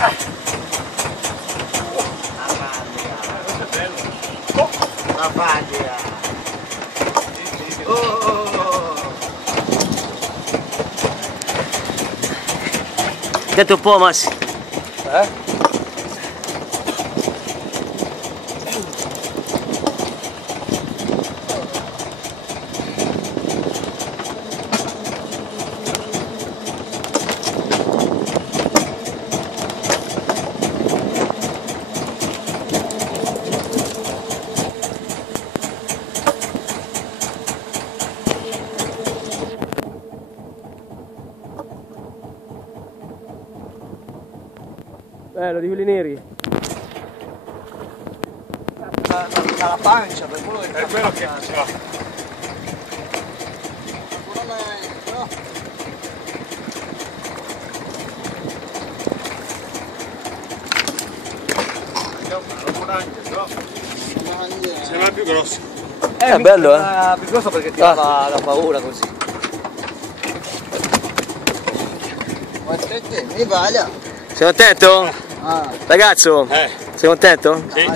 La paglia. Detto un po', Massi. Bello, di quelli neri. La pancia, per quello che È quello che c'ha. Sembra più grosso. È bello, È più grosso perché ti dà la paura così. Mi vaglia. Sei contento? Ah. Ragazzo, sei contento? Sì.